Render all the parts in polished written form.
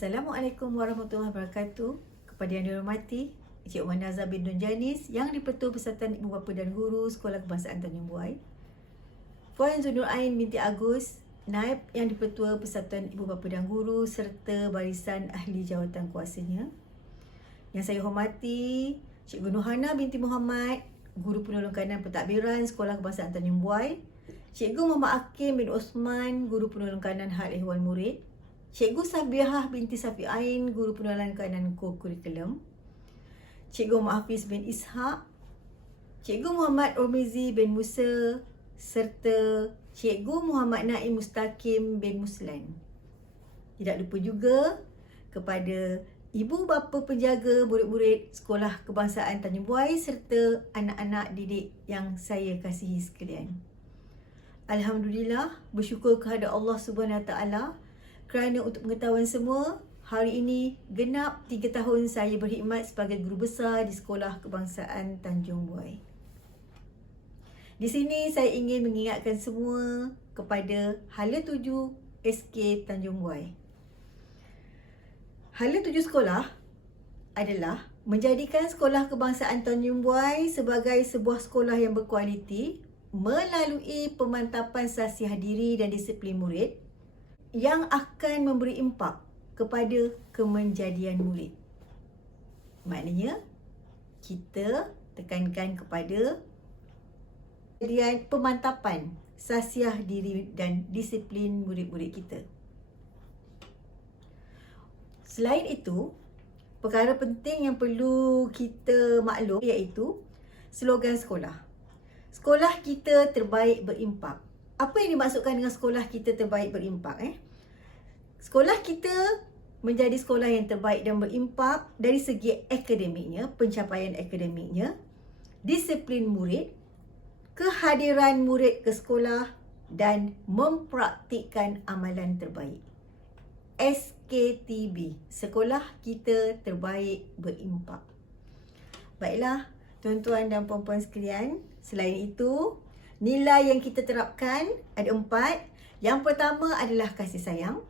Assalamualaikum warahmatullahi wabarakatuh. Kepada yang dihormati Encik Wan Nazar bin Dun Janis, Yang di-Pertua Persatuan Ibu Bapa dan Guru Sekolah Kebangsaan Tanjung Buai, Puan Zul Nur Ain binti Agus, Naib Yang di-Pertua Persatuan Ibu Bapa dan Guru serta barisan ahli jawatan kuasanya. Yang saya hormati Cikgu Nurhana binti Muhammad, Guru Penolong Kanan Pentadbiran Sekolah Kebangsaan Tanjung Buai, Cikgu Muhammad Hakim bin Osman, Guru Penolong Kanan Hal Ehwal Murid, Cikgu Sabiahah binti Safi Ain, Guru Penolong Kanan Kurikulum, Cikgu Muhammad Hafiz bin Ishak, Cikgu Muhammad Romizi bin Musa serta Cikgu Muhammad Naim Mustaqim bin Muslan. Tidak lupa juga kepada ibu bapa penjaga murid-murid Sekolah Kebangsaan Tanjung Buai serta anak-anak didik yang saya kasihi sekalian. Alhamdulillah, bersyukur kepada Allah Subhanahu Wa Taala kerana untuk pengetahuan semua, hari ini genap 3 tahun saya berkhidmat sebagai guru besar di Sekolah Kebangsaan Tanjung Buai. Di sini saya ingin mengingatkan semua kepada Hala 7 SK Tanjung Buai. Hala 7 sekolah adalah menjadikan Sekolah Kebangsaan Tanjung Buai sebagai sebuah sekolah yang berkualiti melalui pemantapan sasiah diri dan disiplin murid yang akan memberi impak kepada kemenjadian murid. Maknanya, kita tekankan kepada pemantapan sasiah diri dan disiplin murid-murid kita. Selain itu, perkara penting yang perlu kita maklum iaitu slogan sekolah. Sekolah kita terbaik berimpak. Apa yang dimaksudkan dengan sekolah kita terbaik berimpak? Sekolah kita menjadi sekolah yang terbaik dan berimpak dari segi akademiknya, pencapaian akademiknya, disiplin murid, kehadiran murid ke sekolah dan mempraktikkan amalan terbaik. SKTB, sekolah kita terbaik berimpak. Baiklah, tuan-tuan dan puan-puan sekalian, selain itu, nilai yang kita terapkan ada 4. Yang pertama adalah kasih sayang.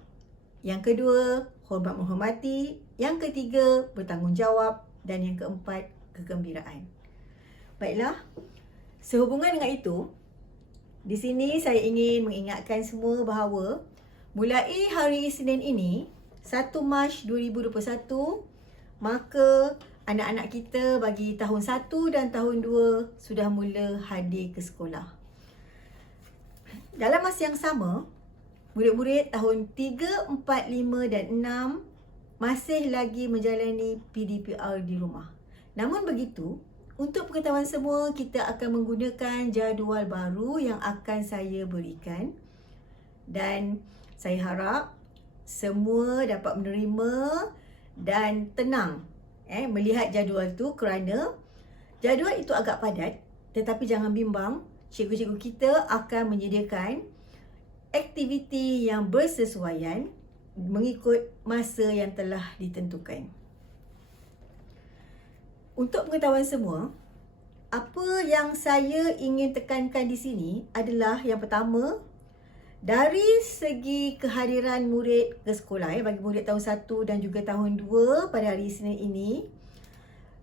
Yang kedua, hormat menghormati. Yang ketiga, bertanggungjawab. Dan yang keempat, kegembiraan. Baiklah, sehubungan dengan itu, di sini saya ingin mengingatkan semua bahawa mulai hari Isnin ini, 1 Mac 2021, maka anak-anak kita bagi tahun 1 dan tahun 2 sudah mula hadir ke sekolah. Dalam masa yang sama, murid-murid tahun 3, 4, 5 dan 6 masih lagi menjalani PDPR di rumah. Namun begitu, untuk pengetahuan semua, kita akan menggunakan jadual baru yang akan saya berikan. Dan saya harap semua dapat menerima dan tenang melihat jadual itu kerana jadual itu agak padat, tetapi jangan bimbang, cikgu-cikgu kita akan menyediakan aktiviti yang bersesuaian mengikut masa yang telah ditentukan. Untuk pengetahuan semua, apa yang saya ingin tekankan di sini adalah yang pertama, dari segi kehadiran murid ke sekolah bagi murid tahun 1 dan juga tahun 2 pada hari Isnin ini,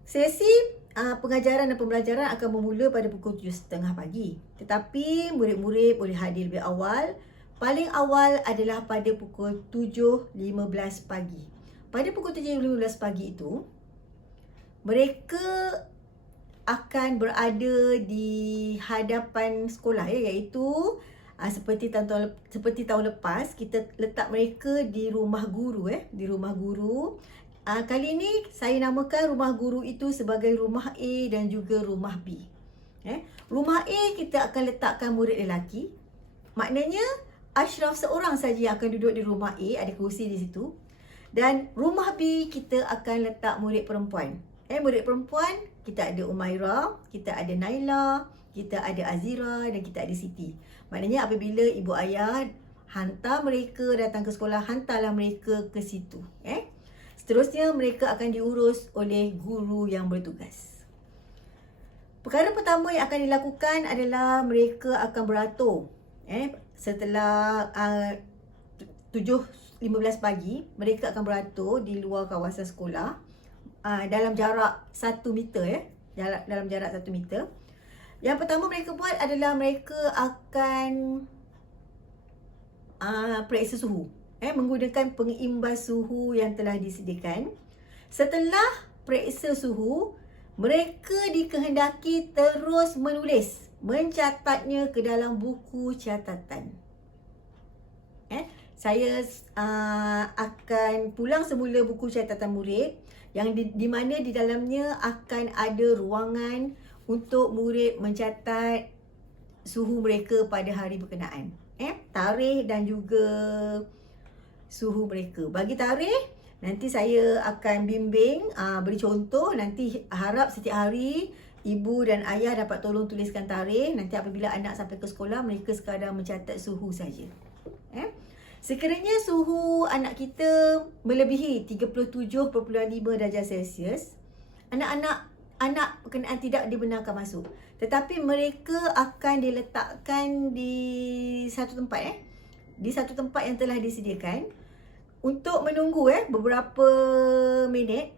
sesi pengajaran dan pembelajaran akan bermula pada pukul 7.30 pagi. Tetapi murid-murid boleh hadir lebih awal. Paling awal adalah pada pukul 7.15 pagi. Pada pukul 7.15 pagi itu, mereka akan berada di hadapan sekolah iaitu seperti tahun lepas kita letak mereka di rumah guru di rumah guru. Kali ini saya namakan rumah guru itu sebagai rumah A dan juga rumah B. Rumah A kita akan letakkan murid lelaki. Maknanya asyraf seorang saja yang akan duduk di rumah A, ada kerusi di situ. Dan rumah B kita akan letak murid perempuan. Murid perempuan kita ada Umairah, kita ada Naila, kita ada Azira dan kita ada Siti. Maknanya apabila ibu ayah hantar mereka datang ke sekolah, hantarlah mereka ke situ. Seterusnya mereka akan diurus oleh guru yang bertugas. Perkara pertama yang akan dilakukan adalah mereka akan beratur. Setelah 7 15 pagi, mereka akan beratur di luar kawasan sekolah dalam jarak 1 meter dalam jarak 1 meter. Yang pertama mereka buat adalah mereka akan periksa suhu menggunakan pengimbas suhu yang telah disediakan. Setelah periksa suhu, mereka dikehendaki terus menulis, mencatatnya ke dalam buku catatan. Saya akan pulang semula buku catatan murid yang di mana di dalamnya akan ada ruangan untuk murid mencatat suhu mereka pada hari berkenaan. Tarikh dan juga suhu mereka. Bagi tarikh, nanti saya akan bimbing, beri contoh. Nanti harap setiap hari ibu dan ayah dapat tolong tuliskan tarikh. Nanti apabila anak sampai ke sekolah, mereka sekadar mencatat suhu saja. Sekiranya suhu anak kita melebihi 37.5 darjah Celsius, anak berkenaan tidak dibenarkan masuk. Tetapi mereka akan diletakkan di satu tempat di satu tempat yang telah disediakan untuk menunggu beberapa minit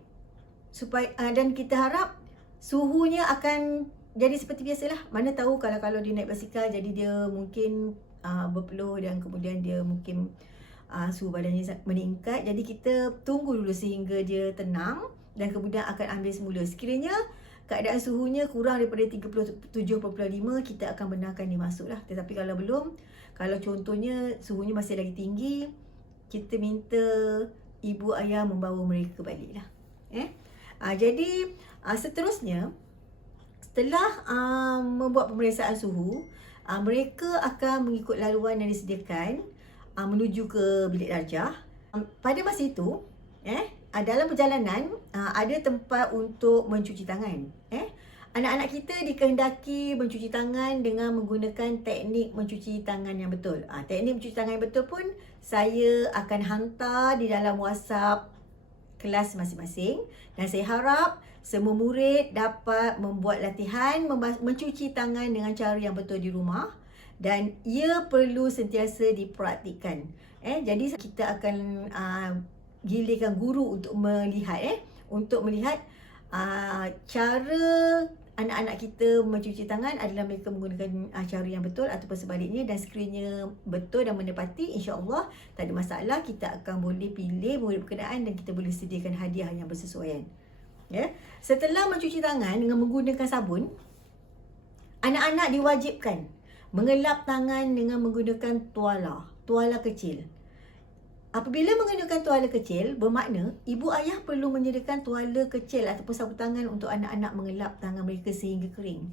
supaya dan kita harap suhunya akan jadi seperti biasalah. Mana tahu kalau dia naik basikal jadi dia mungkin berpeluh dan kemudian dia mungkin suhu badannya meningkat. Jadi kita tunggu dulu sehingga dia tenang dan kemudian akan ambil semula. Sekiranya keadaan suhunya kurang daripada 37.5, kita akan benarkan dia masuklah. Tetapi kalau belum, kalau contohnya suhunya masih lagi tinggi, kita minta ibu ayah membawa mereka baliklah. Jadi seterusnya, setelah membuat pemeriksaan suhu, mereka akan mengikut laluan yang disediakan menuju ke bilik darjah. Pada masa itu, dalam perjalanan ada tempat untuk mencuci tangan. Anak-anak kita dikehendaki mencuci tangan dengan menggunakan teknik mencuci tangan yang betul. Teknik mencuci tangan yang betul pun saya akan hantar di dalam WhatsApp kelas masing-masing, dan saya harap semua murid dapat membuat latihan mencuci tangan dengan cara yang betul di rumah, dan ia perlu sentiasa dipraktikkan. Jadi kita akan gilirkan guru untuk melihat cara anak-anak kita mencuci tangan adalah mereka menggunakan cara yang betul ataupun sebaliknya. Dan sekiranya betul dan menepati, insya-Allah tak ada masalah, kita akan boleh pilih murid berkenaan dan kita boleh sediakan hadiah yang bersesuaian. Setelah mencuci tangan dengan menggunakan sabun, anak-anak diwajibkan mengelap tangan dengan menggunakan tuala kecil. Apabila menggunakan tuala kecil, bermakna ibu ayah perlu menyediakan tuala kecil ataupun sapu tangan untuk anak-anak mengelap tangan mereka sehingga kering.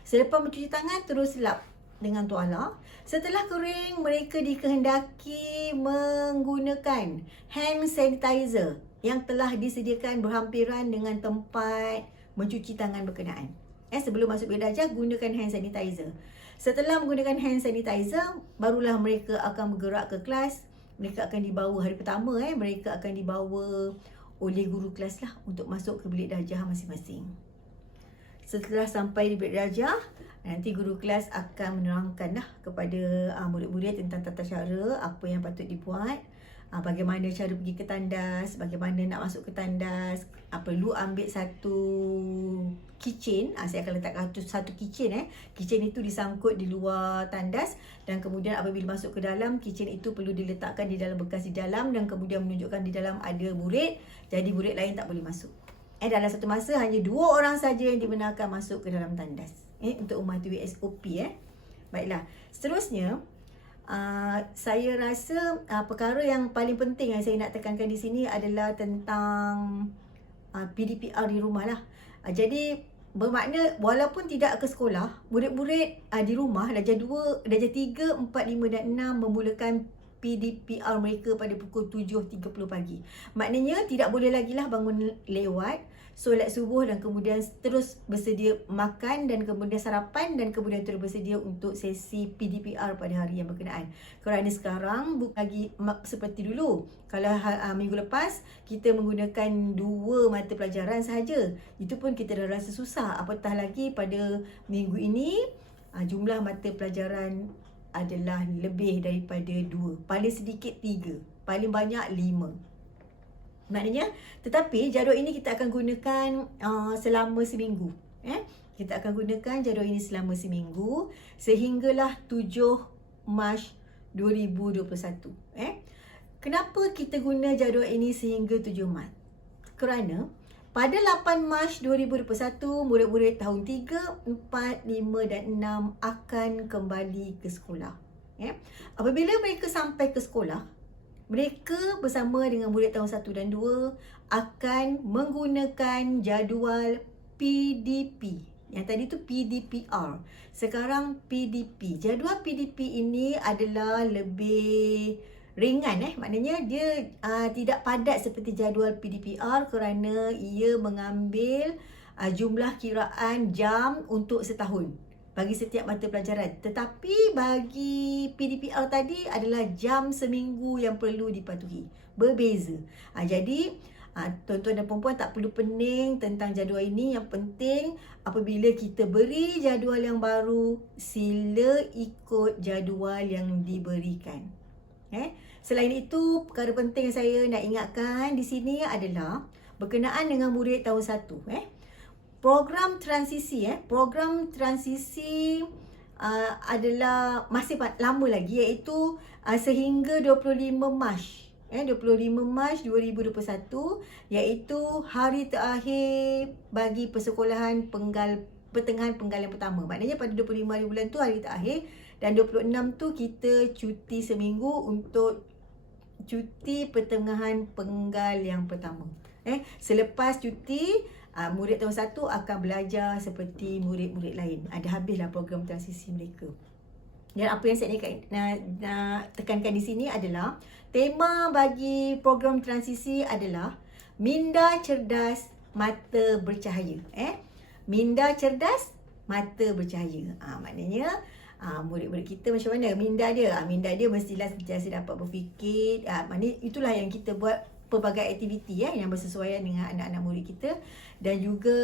Selepas mencuci tangan, terus lap dengan tuala. Setelah kering, mereka dikehendaki menggunakan hand sanitizer yang telah disediakan berhampiran dengan tempat mencuci tangan berkenaan. Sebelum masuk bilik darjah, gunakan hand sanitizer. Setelah menggunakan hand sanitizer, barulah mereka akan bergerak ke kelas. Mereka akan dibawa hari pertama, mereka akan dibawa oleh guru kelas lah untuk masuk ke bilik darjah masing-masing. Setelah sampai di bilik darjah, nanti guru kelas akan menerangkan lah kepada murid-murid tentang tata cara, apa yang patut dibuat, bagaimana cara pergi ke tandas, bagaimana nak masuk ke tandas, perlu ambil satu keychain. Saya akan letakkan satu keychain. Keychain itu disangkut di luar tandas, dan kemudian apabila masuk ke dalam, keychain itu perlu diletakkan di dalam bekas di dalam dan kemudian menunjukkan di dalam ada murid, jadi murid lain tak boleh masuk. Dalam satu masa hanya 2 orang saja yang dibenarkan masuk ke dalam tandas untuk mematuhi SOP. Baiklah, seterusnya saya rasa perkara yang paling penting yang saya nak tekankan di sini adalah tentang PDPR di rumah lah. Jadi bermakna walaupun tidak ke sekolah, murid-murid di rumah darjah 2, darjah 3, 4, 5 dan 6 memulakan PDPR mereka pada pukul 7.30 pagi. Maknanya tidak boleh lagi lah bangun lewat, solat subuh dan kemudian terus bersedia makan dan kemudian sarapan dan kemudian terus bersedia untuk sesi PDPR pada hari yang berkenaan. Kerana sekarang bukan lagi seperti dulu. Kalau minggu lepas kita menggunakan 2 mata pelajaran sahaja, itu pun kita dah rasa susah. Apatah lagi pada minggu ini jumlah mata pelajaran adalah lebih daripada 2, paling sedikit 3. paling banyak 5. Maknanya, tetapi jadual ini kita akan gunakan selama seminggu. Kita akan gunakan jadual ini selama seminggu sehinggalah 7 Mac 2021. Kenapa kita guna jadual ini sehingga 7 Mac? Kerana pada 8 Mac 2021, murid-murid tahun 3, 4, 5 dan 6 akan kembali ke sekolah. Apabila mereka sampai ke sekolah, mereka bersama dengan murid tahun 1 dan 2 akan menggunakan jadual PDP. Yang tadi tu PDPR. Sekarang PDP. Jadual PDP ini adalah lebih ringan. Maknanya dia tidak padat seperti jadual PDPR kerana ia mengambil jumlah kiraan jam untuk setahun bagi setiap mata pelajaran. Tetapi bagi PDPR tadi adalah jam seminggu yang perlu dipatuhi. Berbeza. Jadi tuan-tuan dan puan-puan tak perlu pening tentang jadual ini. Yang penting apabila kita beri jadual yang baru, sila ikut jadual yang diberikan. Selain itu, perkara penting yang saya nak ingatkan di sini adalah berkenaan dengan murid tahun 1. Program transisi adalah masih lama lagi, iaitu sehingga 25 Mac 2021, iaitu hari terakhir bagi persekolahan pertengahan penggal yang pertama. Maknanya pada 25 hari bulan tu hari terakhir, dan 26 tu kita cuti seminggu untuk cuti pertengahan penggal yang pertama. Selepas cuti, murid tahun 1 akan belajar seperti murid-murid lain. Dah habislah program transisi mereka. Dan apa yang saya nak tekankan di sini adalah tema bagi program transisi adalah minda cerdas, mata bercahaya. Minda cerdas, mata bercahaya. Maknanya murid-murid kita macam mana minda dia? Minda dia mestilah sentiasa dapat berfikir. Maknanya itulah yang kita buat pelbagai aktiviti yang bersesuaian dengan anak-anak murid kita, dan juga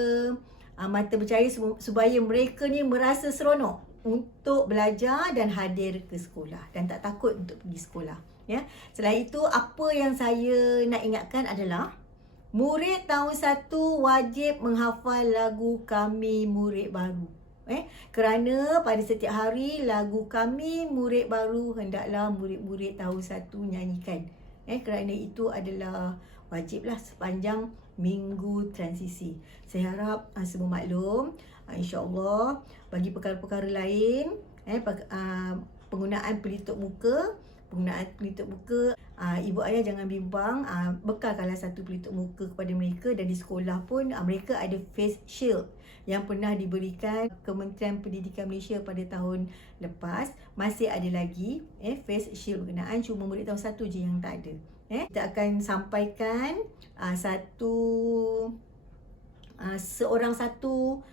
mata bercahaya supaya mereka ni merasa seronok untuk belajar dan hadir ke sekolah dan tak takut untuk pergi sekolah. Selain itu, apa yang saya nak ingatkan adalah murid tahun 1 wajib menghafal lagu Kami Murid Baru. Kerana pada setiap hari lagu Kami Murid Baru hendaklah murid-murid tahun 1 nyanyikan. Kerana itu adalah wajiblah sepanjang minggu transisi. Saya harap semua maklum. InsyaAllah bagi perkara-perkara lain, penggunaan pelitup muka, ibu ayah jangan bimbang, bekalkanlah satu pelitup muka kepada mereka. Dan di sekolah pun mereka ada face shield yang pernah diberikan Kementerian Pendidikan Malaysia pada tahun lepas. Masih ada lagi face shield berkenaan, cuma murid tahun 1 je yang tak ada. Kita akan sampaikan seorang satu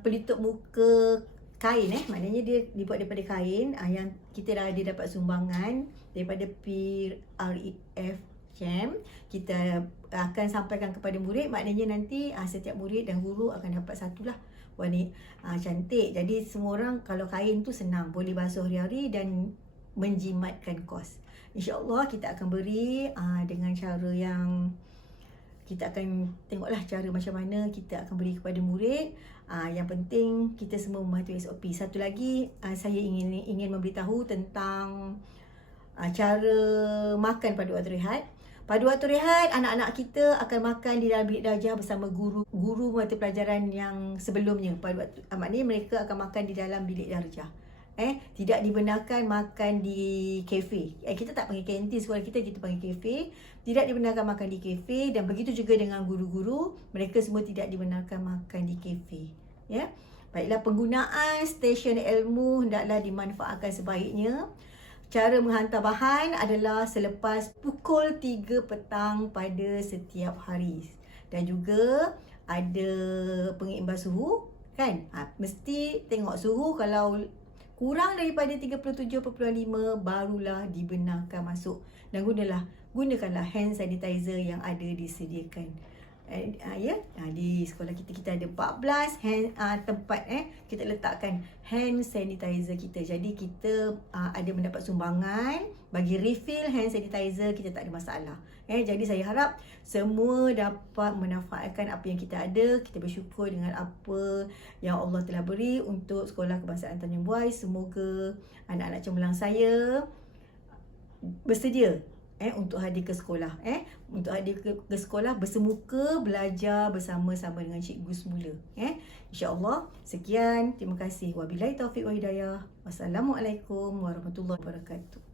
pelitup muka kain. Maknanya dia dibuat daripada kain yang kita dah ada dapat sumbangan daripada PREF Jam. Kita akan sampaikan kepada murid. Maknanya nanti setiap murid dan guru akan dapat satulah warna cantik. Jadi semua orang kalau kain tu senang, boleh basuh hari-hari dan menjimatkan kos. InsyaAllah kita akan beri dengan cara yang kita akan tengoklah cara macam mana kita akan beri kepada murid. Yang penting kita semua mematuhi SOP. Satu lagi, saya ingin memberitahu tentang cara makan pada waktu rehat. Pada waktu rehat, anak-anak kita akan makan di dalam bilik darjah bersama guru mata pelajaran yang sebelumnya. Maknanya mereka akan makan di dalam bilik darjah. Tidak dibenarkan makan di kafe. Kita tak panggil kantin sekolah kita panggil kafe. Tidak dibenarkan makan di kafe, dan begitu juga dengan guru-guru, mereka semua tidak dibenarkan makan di kafe. Baiklah, penggunaan stesen ilmu hendaklah dimanfaatkan sebaiknya. Cara menghantar bahan adalah selepas pukul 3 petang pada setiap hari. Dan juga ada pengimbas suhu kan. Mesti tengok suhu, kalau kurang daripada 37.5 barulah dibenarkan masuk. Dan gunakanlah hand sanitizer yang ada disediakan. Di sekolah kita ada 14 tempat kita letakkan hand sanitizer kita. Jadi kita ada mendapat sumbangan bagi refill hand sanitizer, kita tak ada masalah. Jadi saya harap semua dapat memanfaatkan apa yang kita ada. Kita bersyukur dengan apa yang Allah telah beri untuk Sekolah Kebangsaan Tanjung Buai. Semoga anak-anak cemerlang saya bersedia untuk hadir ke sekolah, untuk hadir ke sekolah bersemuka belajar bersama-sama dengan cikgu semula. InsyaAllah. Sekian, terima kasih. Wabillahi taufiq wa hidayah. Wassalamualaikum warahmatullahi wabarakatuh.